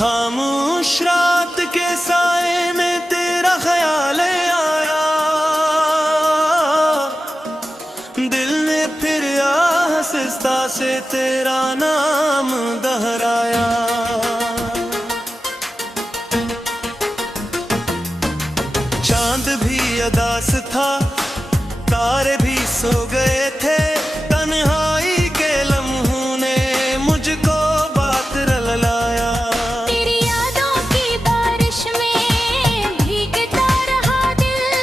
खामोश रात के साए में तेरा ख्याल आया, दिल ने फिर आहिस्ता से तेरा नाम दोहराया। चांद भी अदास था, तारे भी सो गए थे, तन्हाई के लम्हों ने मुझको बात रलाया। तेरी यादों की बारिश में भीगता रहा दिल,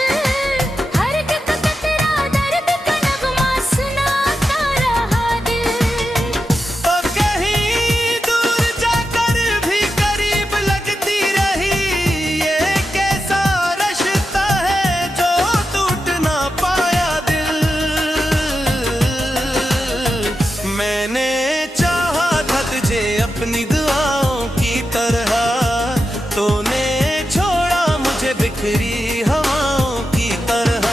हर एक कतरा दर्द का नगमा सुनाता रहा दिल। और कहीं दूर जाकर भी करीब लगती रही, ये कैसा रिश्ता है जो टूट ना पाया दिल। मैंने चाहा था तुझे अपनी दुआओं की तरह, तूने छोड़ा मुझे बिखरी हवाओं की तरह।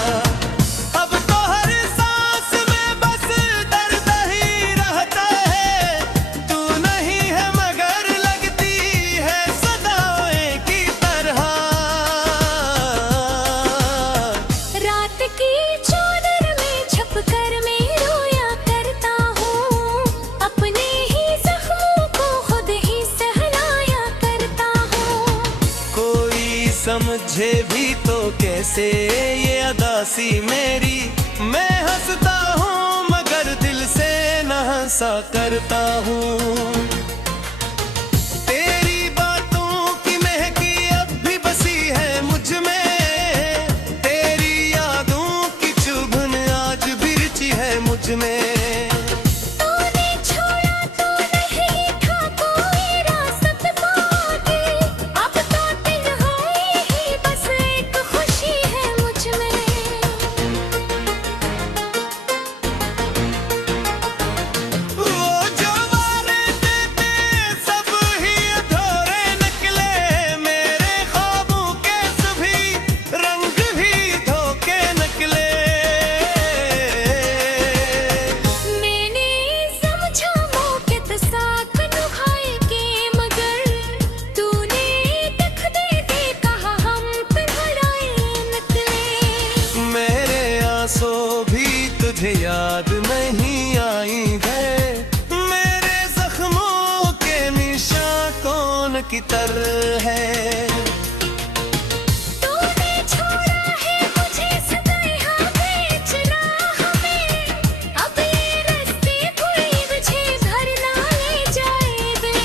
अब तो हर सांस में बस दर्द ही रहता है, तू नहीं है मगर लगती है सदाएं की तरह। रात की चादर में छुपकर मैं रोया करता हूँ, अपने ही जख्मों को खुद ही सहलाया करता हूँ। कोई समझे भी तो कैसे ये अदासी मेरी, मैं हंसता हूँ मगर दिल से न हंसा करता हूँ। तेरी बातों की महकी अब भी बसी है मुझ में, तेरी यादों की चुभन आज भी रिची है मुझ में। तूने छोड़ा तो नहीं था कोई रास्ता पाके, अब तो तन्हाई ही बस एक खुशी है मुझ में। वो जो वारे थे सब ही अधूरे निकले, मेरे ख्वाबों के सभी रंग भी धोखे निकले। मैंने समझा मौके तो साथ निभाए के, मगर तूने तक दे दे कहा हम तुम्हारे निकले। मेरे आंसू भी तुझे याद नहीं आई है, मेरे जख्मों के निशान कौन की तरह है। तूने छोड़ा है मुझे सदैहा बेच राह में, अब ये रास्ते कोई मुझे घर ना ले जाए दे।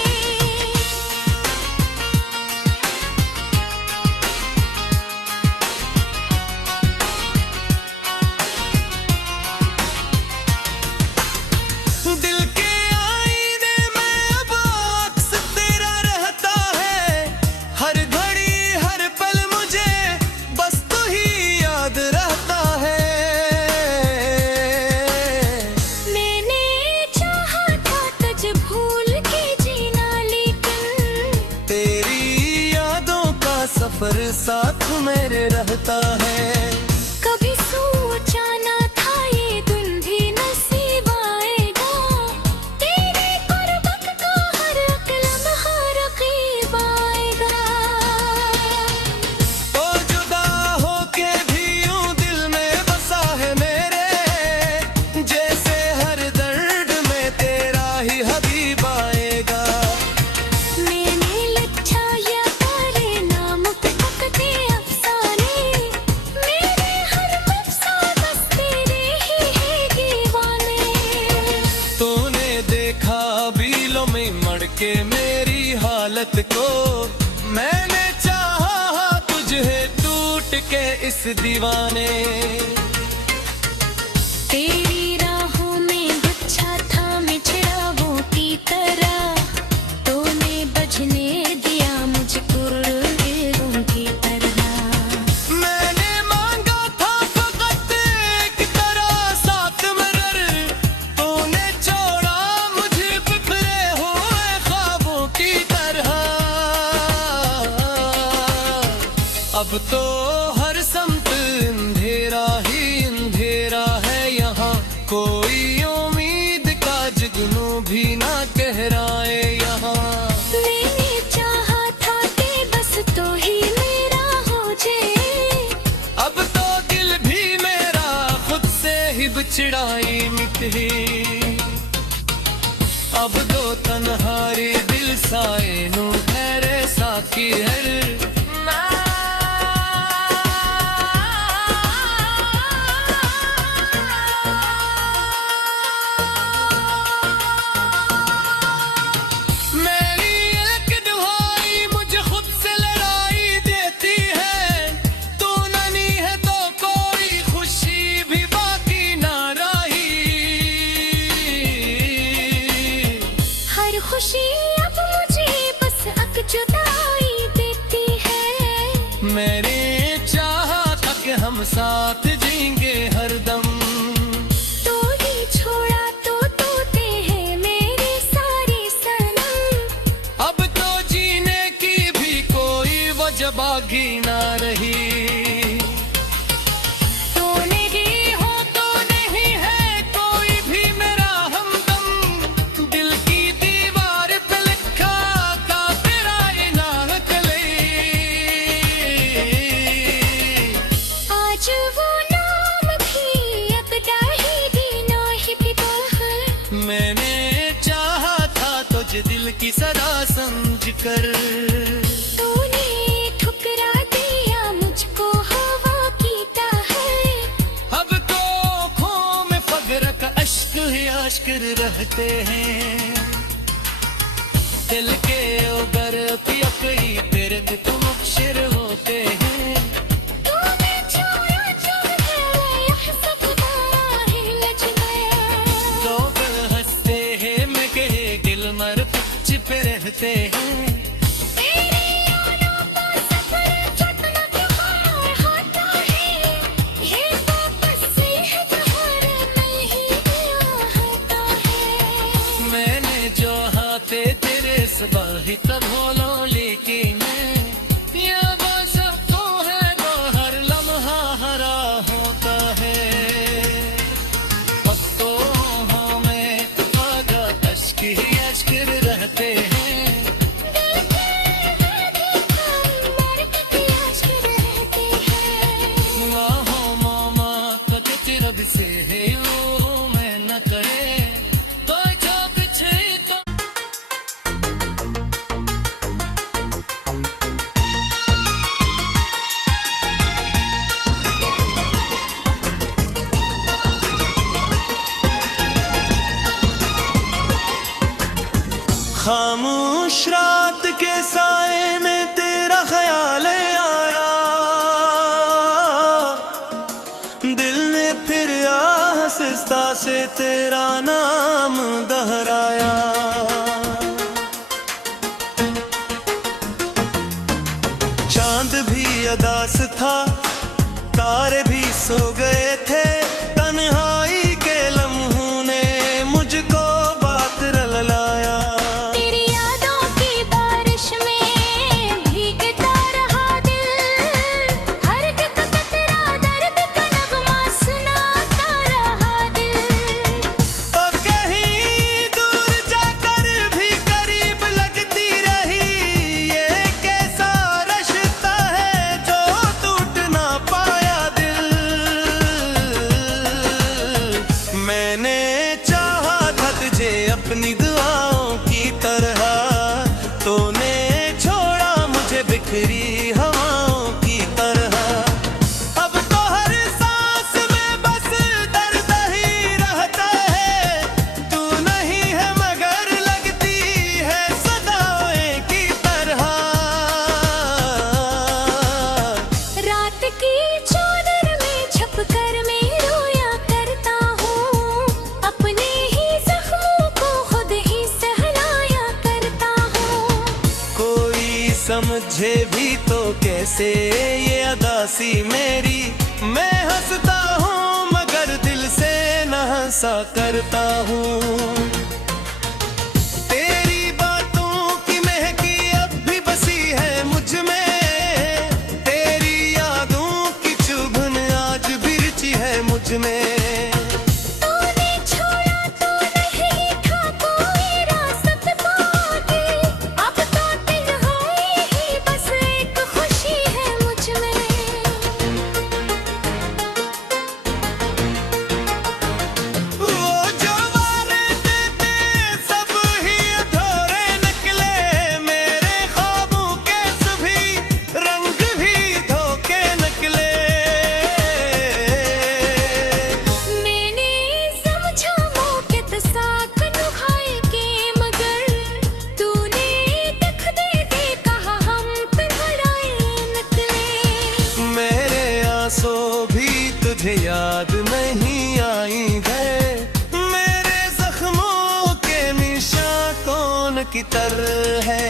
दिल के आईने में अब अक्स तेरा रहता है, हर घड़ी हर पल मुझे बस तू ही याद रहता है। मैंने चाहा था तुझ भूल के जीना, लेकिन तेरी यादों का सफर साथ मेरे रहता है। कभी सोचा ना था ये दिन भी नसीब आएगा, तेरे कुर्बत का हर एक लम्हा रकीब आएगा। तो जुदा होके भी यूं दिल में बसा है मेरे, जैसे हर दर्द में तेरा ही हबीब आएगा। मैंने लच्छा या तारे नाम पे तकते अफसाने, मेरे हर मफसा बस तेरे ही है दीवाने। तूने देखा बीलों में मड़ के मेरी हालत को, मैंने चाहा तुझे टूट के इस दीवाने। तेरी राहों में गुच्छा था मिछड़ावों की तरह, तूने बजने दिया मुझको दिलों की तरह। मैंने मांगा था फकत एक तरह साथ मगर, तूने छोड़ा मुझे बिखरे हुए ख्वाबों की तरह। अब तो हर समत अंधेरा ही अंधेरा है यहाँ, कोई उम्मीद का जुगनू भी ना कहराए यहाँ। मैंने चाहा की हर मेरी एक दुहाई मुझे खुद से लड़ाई देती है, तू नहीं है तो कोई खुशी भी बाकी ना रही। हर खुशी अब मुझे बस अक जुदाई देती है। मैंने चाहा था कि हम साथ जीएंगे हरदम, तू ही छोड़ा तो तोते हैं मेरे सारे सनम। अब तो जीने की भी कोई वजह बाकी ना रही। तू नहीं हो तो नहीं है कोई भी मेरा हमदम, दिल की दीवार पे लिखा था तेरा इनाम कले। आज वो नाम भी अब डायरी नहीं पिता है। मैंने चाहा था तुझे दिल की सदा समझ कर, तूने ठुकरा दिया मुझको हवा कीता है। अब तो आँखों में फग्र का अश्क ही अश्क रहते हैं। दिल के उगर पियकई तेरे भी तुम अक्षर होते हैं। तूने छुआ जो है यह सब ही लज गया। लोग हंसते हैं मैं कहे दिल मर छिपे रहते हैं। तेरी यादों का सफर चटना त्योहार होता है, ये वापस से है जहर नहीं दिया होता है। मैंने जो हाथे तेरे सबाही तब बोलो लेकिन ये बस तो है वो हर लम्हा हरा होता है। अब तो हमें आगा अश्क ही अश्क रहते हैं। दिल के मर के अश्क रहते हैं। ना हो मामा कद रब से है यूं मैं न करे तो जो पीछे तो खामोश रात के साए में तेरा ख्याल आया, दिल ने फिर आहिस्ता से तेरा नाम दोहराया। चांद भी अदास था, तारे भी सो गए थे, तन्हाई के लम्हों ने मुझको बात रलाया। तेरी यादों की बारिश में भीगता रहा दिल, हर एक कतरा दर्द का नगमा सुनाता रहा दिल। तो कहीं दूर जाकर भी करीब लगती रही, ये कैसा रिश्ता है जो टूट ना पाया दिल। मैंने चाहा था तुझे अपनी दुआओं की तरह, तूने छोड़ा मुझे बिखरी हवाओं की तरह। अब तो हर सांस में बस दर्द ही रहता है, तू नहीं है मगर लगती है सदाएं की तरह। रात की चादर में छपकर मैं रोया करता हूँ, अपने ही जख्मों को खुद ही सहलाया करता हूँ। कोई समझे भी तो कैसे ये अदासी मेरी, मैं हंसता हूँ मगर दिल से न हंसा करता हूँ। तेरी बातों की महकी अब भी बसी है मुझ में, तेरी यादों की चुभन आज भी रिची है मुझ में। तूने छोड़ा तो नहीं था कोई रास्ता बाकी, अब तो तन्हाई ही बस एक खुशी है मुझ में। वो जो वारे देते सब ही अधूरे निकले, मेरे ख्वाबों के तुझे याद नहीं आई है। मेरे जख्मों के निशान कौन की तरह है।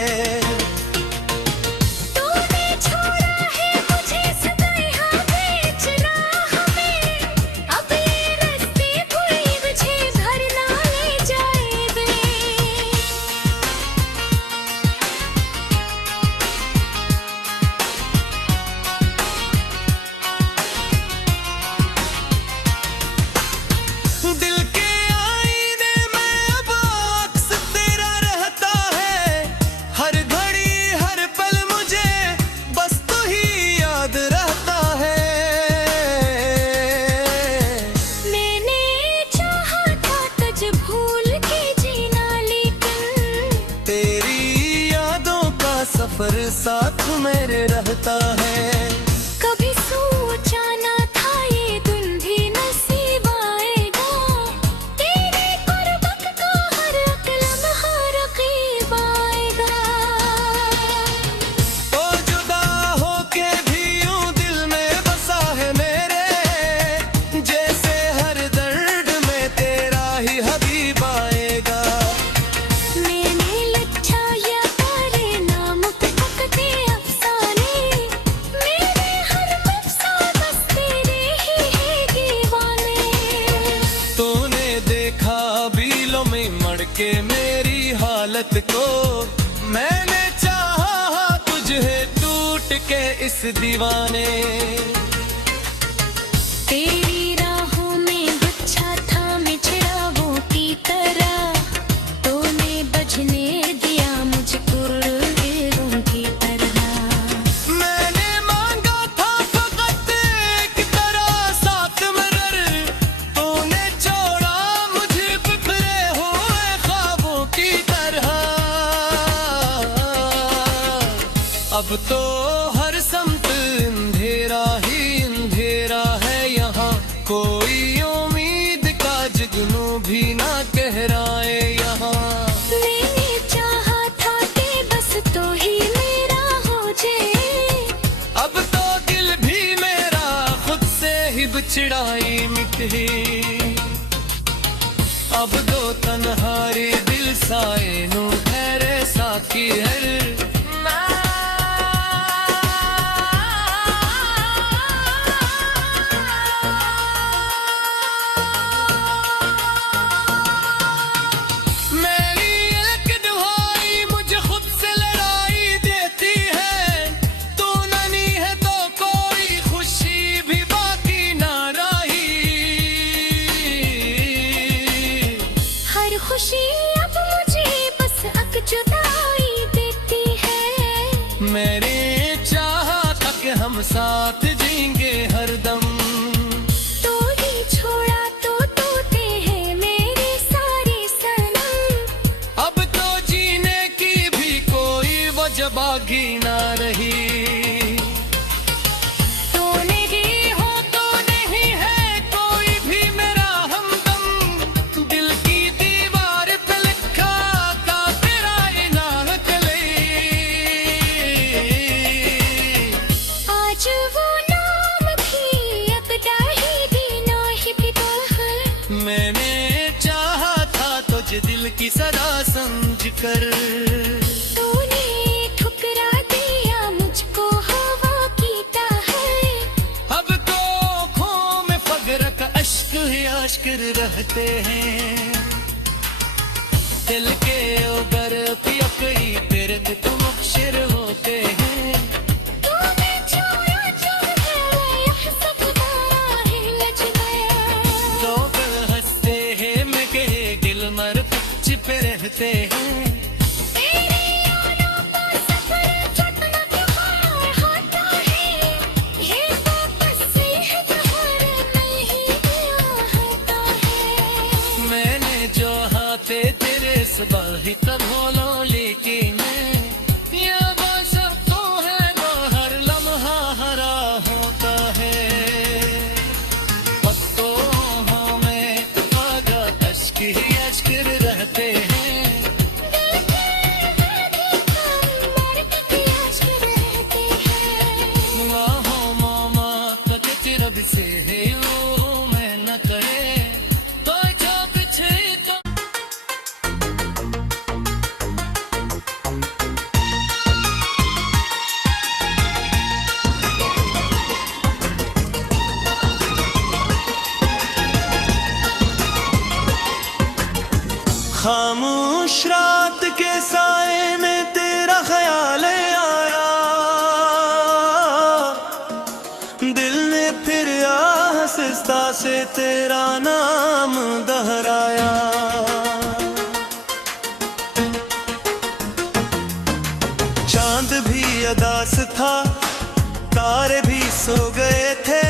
तूने छोड़ा है मुझे सदा यहाँ बीच राह में, अब ये रास्ते कोई मुझे घर ना ले जाए दे। दिल के आईने में अब अक्स तेरा रहता है। हर घड़ी हर पल मुझे बस तू ही याद रहता है। मैंने चाहा था तुझे भूल के जीना, लेकिन तेरी यादों का सफर साथ मेरे रहता है। कभी सोचा ना था ये दिन भी नसीब आएगा। तेरे कुर्बत का हर एक लम्हा रकीब आएगा। तो जुदा होके भी यूं दिल में बसा है मेरे, जैसे हर दर्द में तेरा ही हबीब आएगा। मैंने लच्छा या तारे नाम पे पकते अफसाने, मेरे हर मफसा बस तेरे ही है दीवाने। तूने देखा बीलों में मड़ के मेरी हालत को, मैंने चाहा तुझे टूट के इस दीवाने। तेरी राहों में गुच्छा था मिछड़ावों की तरह, तूने बजने दिया मुझको दिलों की तरह। मैंने मांगा था फकत एक तरह साथ मगर, तूने छोड़ा मुझे बिखरे हुए ख्वाबों की तरह। अब तो हर समत अंधेरा ही अंधेरा है यहाँ, कोई उम्मीद का जुगनू भी ना कहराए यहाँ। मैंने चाहा था कि बस तो ही मेरा हो जाए, अब तो दिल भी मेरा खुद से ही बिछड़ाई मिटे। अब दो तन्हारे दिल साए नू ठहरे साथी हर मेरी एक दुहाई मुझे खुद से लड़ाई देती है। तू ननी है तो कोई खुशी भी बाकी ना रही। हर खुशी अब मुझे बस अक जुदाई देती है। मैंने चाहा था कि हम साथ जीएंगे हरदम, तू ही छोड़ा तो टूटे हैं मेरे सारे सनम। अब तो जीने की भी कोई वजह बाकी ना रही। तू नहीं हो तो नहीं है कोई भी मेरा हमदम, दिल की दीवार पे लिखा था तेरा इनाम कले। आज वो नाम भी अब डाही दीना ही फिदा है। मैंने चाहा था तुझे दिल की सदा समझ कर, तूने ठुकरा दिया मुझको हवा की ताह। अब तो आँखों में फगर का अश्क ही अश्क रहते हैं। दिल के उगर पियकड़ी तेरे पे तुम अक्षर होते हैं। तूने छोड़ा जब है यह सकता है लज गया। तो दिल हंसते हैं मैं कहे दिल मर छिपे रहते हैं। तेरी यादों का सफर चटना त्योहार होता है, ये वापस से है त्योहार नहीं गया होता है। मैंने जो हाथे तेरे सुबह ही कब बोलो लेकिन तेरा नाम दोहराया। चांद भी उदास था, तारे भी सो गए थे,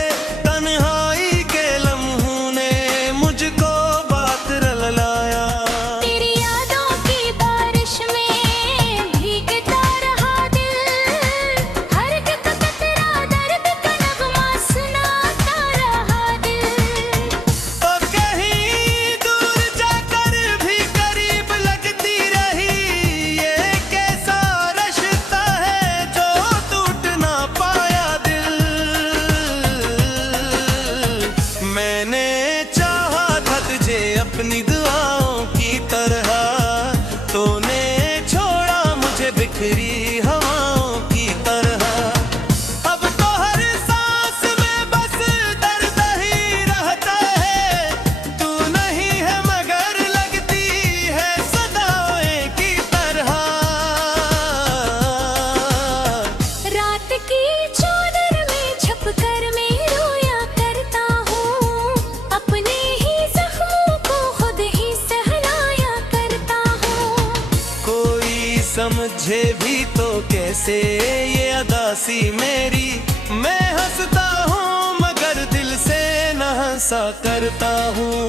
तन्हाई के लम्हों ने मुझको बात रुलाया। तेरी यादों की बारिश में भीगता रहा दिल, हर एक कतरा दर्द का नगमा सुनाता रहा दिल। तो कहीं दूर जाकर भी करीब लगती रही, ये कैसा रिश्ता है जो टूट ना पाया दिल। मैंने चाहा था तुझे अपनी दुआओं की तरह, तूने छोड़ा मुझे बिखरी हवाओं की तरह। अब तो हर सांस में बस दर्द ही रहता है, तू नहीं है मगर लगती है सदाएं की तरह। रात की चादर में छपकर मैं रोया करता हूँ, अपने ही जख्मों को खुद ही सहलाया करता हूँ। कोई समझे भी तो कैसे ये अदासी मेरी, मैं हंसता हूँ मगर दिल से न हंसा करता हूँ।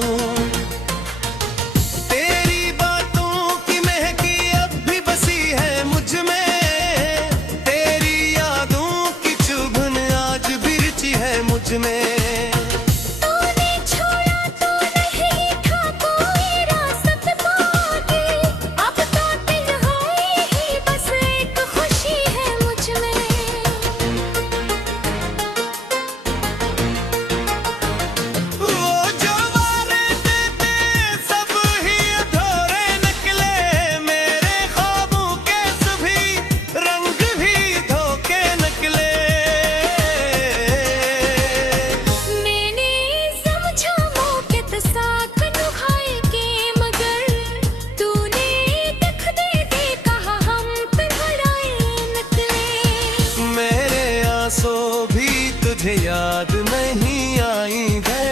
तेरी बातों की महकी अब भी बसी है मुझ में, तेरी यादों की चुभन आज भी रुचि है मुझ में। तूने छोड़ा तो नहीं था कोई रास्ता पाके, अब तो तन्हाई ही बस एक खुशी है मुझ में। वो जो वारे थे सब ही अधूरे निकले, मेरे ख्वाबों के सभी रंग भी धोखे निकले। मैंने समझा मौके तसाक नुखाए के, मगर तूने तख दे कहा हम तन्हाए निकले। मेरे आंसू भी तुझे याद नहीं आई है,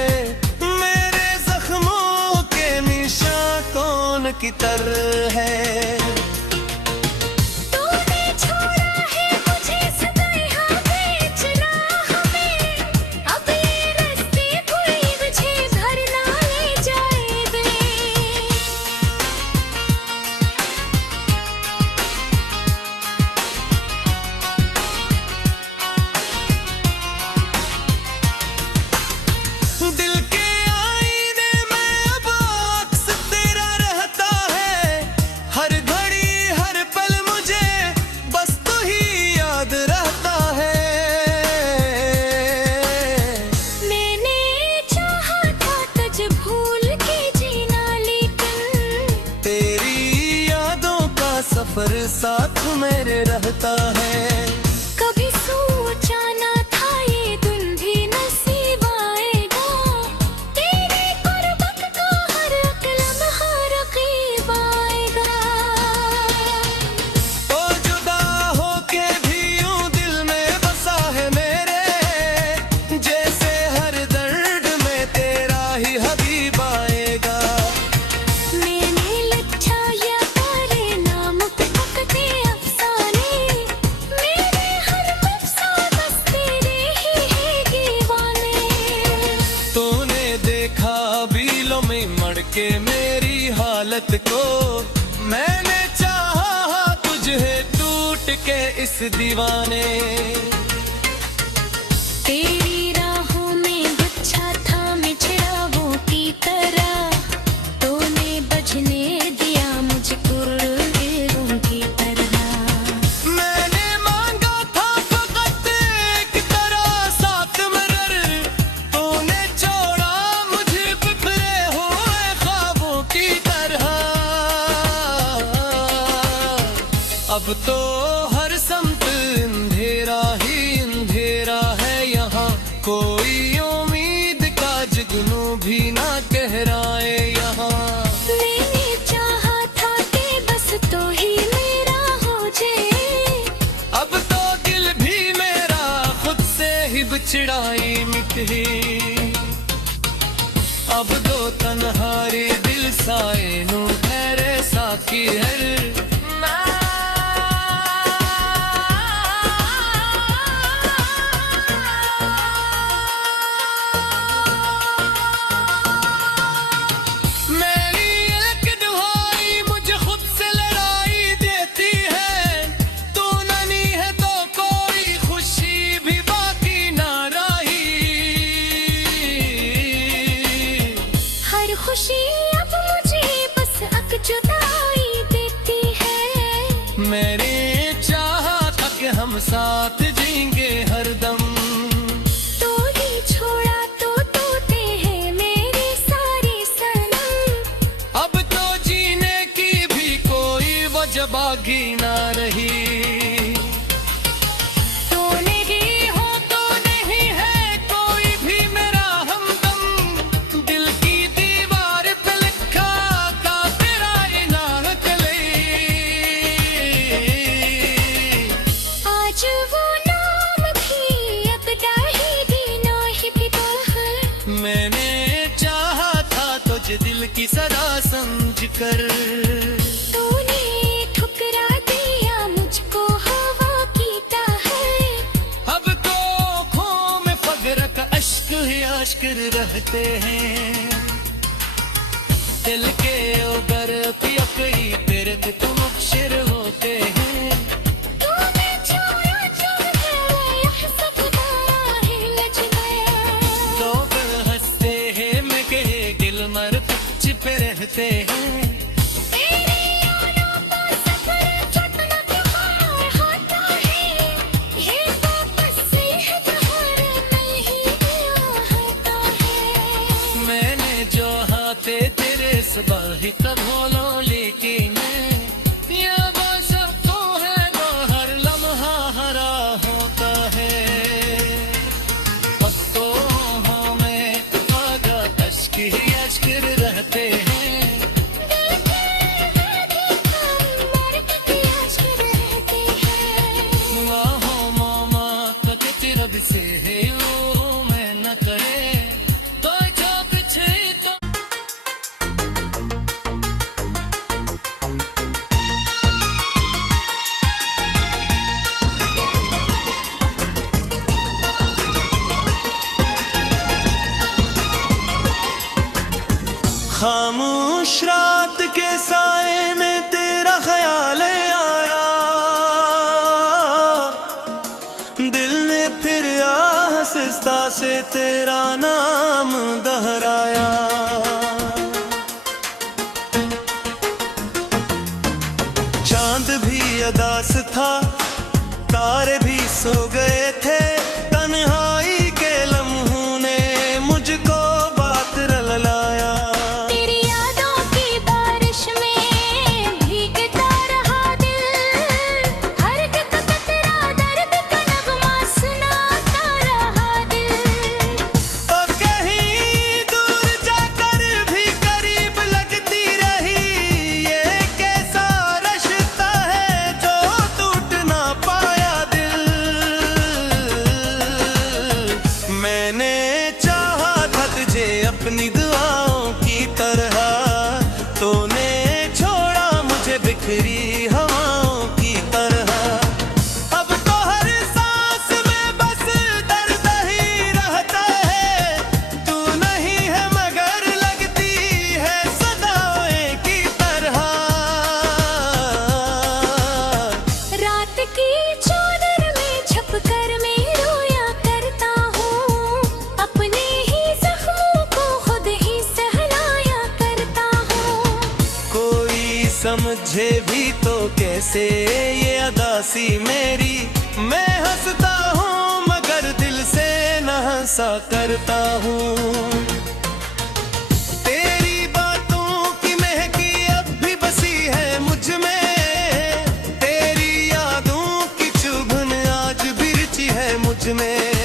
मेरे जख्मों के निशान कौन की तरह है। तूने छोड़ा है मुझे सदाए हाँ बेच राह में, अब ये रास्ते कोई मुझे घर ना ले जाए दे। दिल के आईने में अब अक्स तेरा रहता है, हर घड़ी हर पल मुझे बस तू ही याद रहता है। मैंने चाहा था तुझे भूल के जीना, लेकिन तेरी यादों का सफर साथ मेरे रहता है। कभी सोचा ना था ये दिन भी नसीब आएगा, तेरे कुर्बत का हर एक लम्हा रकीब आएगा। तो जुदा होके भी यूं दिल में बसा है मेरे, जैसे हर दर्द में तेरा ही हबीब आएगा। मैंने लच्छा या तारे नाम पे पकते अफसाने, मेरे हर मफसा बस तेरे ही है दीवाने। तूने देखा बीलों में मड़ के मेरी हालत को, मैंने चाहा तुझे टूट के इस दीवाने। तेरी राहों में गुच्छा था मिछड़ावों की तरह, तूने बजने दिया मुझे कुर्रों की तरह। मैंने मांगा था फकत एक तरह साथ मगर, तूने छोड़ा मुझे बिखरे हुए ख्वाबों की तरह। अब तो हर समत अंधेरा ही अंधेरा है यहाँ, कोई उम्मीद का जुगनू भी ना कहराए यहाँ। मैंने चाहा था कि बस तो ही मेरा हो जाए, अब तो दिल भी मेरा खुद से ही बिछड़ाई मिटी। अब दो तन्हारी दिल साए नू ठहरे साकी हर मेरी एक दुहाई मुझे खुद से लड़ाई देती है, तू नहीं है तो कोई खुशी भी बाकी ना रही। हर खुशी अब मुझे बस अब जुदाई देती है। मेरे चाहा था कि हम साथ जीएंगे हरदम, तो ही छोड़ा तो तोते हैं मेरे सारे सनम। अब तो जीने की भी कोई वजह बाकी ना रही। तू नहीं हो तो नहीं है कोई भी मेरा हमदम, दिल की दीवार पे लिखा था तेरा ये नाम कले। आज वो नाम भी अब दाही दीना ही पिता है। मैंने चाहा था तुझे दिल की सदा समझ कर, तूने ठुकरा दिया मुझको हवा कीता है। अब तो आँखों में फगर का अश्क ही अश्क रहते हैं। दिल के उगर पियकई तेरे पे तुम अक्षर होते हैं। तूने छाया जब है यह सब तारा ही लज गया। तो फिर हंसते हैं मैं कहे दिल मर छिपे रहते हैं। तेरी यादों का सफर चटना त्योहार होता है। ये वापस से है त्योहार नहीं आता है। मैंने जो हाथे तेरे सुबह ही कब बोलो, लेकिन ये वो सब तो है वो हर लम्हा हरा होता है। पत्तों में मगर अश्क ही अश्क रहते हैं। ना हो मामा तक रब से है वो मैं न करे तो जो पीछे तो खामोश रात के साए में तेरा ख्याल आया, दिल ने फिर आहिस्ता से तेरा नाम दोहराया। चांद भी अदास था, तारे भी सो गए थे, तन्हाई के लम्हों ने मुझको बात रलाया। तेरी यादों की बारिश में भीगता रहा दिल, हर एक कतरा दर्द का नगमा सुनाता रहा दिल। तो कहीं दूर जाकर भी करीब लगती रही, ये कैसा रिश्ता है जो टूट ना पाया दिल। मैंने चाहा था तुझे अपनी दुआओं की तरह, तूने छोड़ा मुझे बिखरी हवाओं की तरह। अब तो हर सांस में बस दर्द ही रहता है, तू नहीं है मगर लगती है सदाएं की तरह। रात की चादर में छपकर मैं रोया करता हूँ, अपने ही जख्मों को खुद ही सहलाया करता हूँ। कोई समझे भी तो कैसे ये अदासी मेरी, मैं हंसता हूँ मगर दिल से न हंसा करता हूँ। तेरी बातों की महकी अब भी बसी है मुझ में, तेरी यादों की चुभन आज भी रुचि है मुझ में।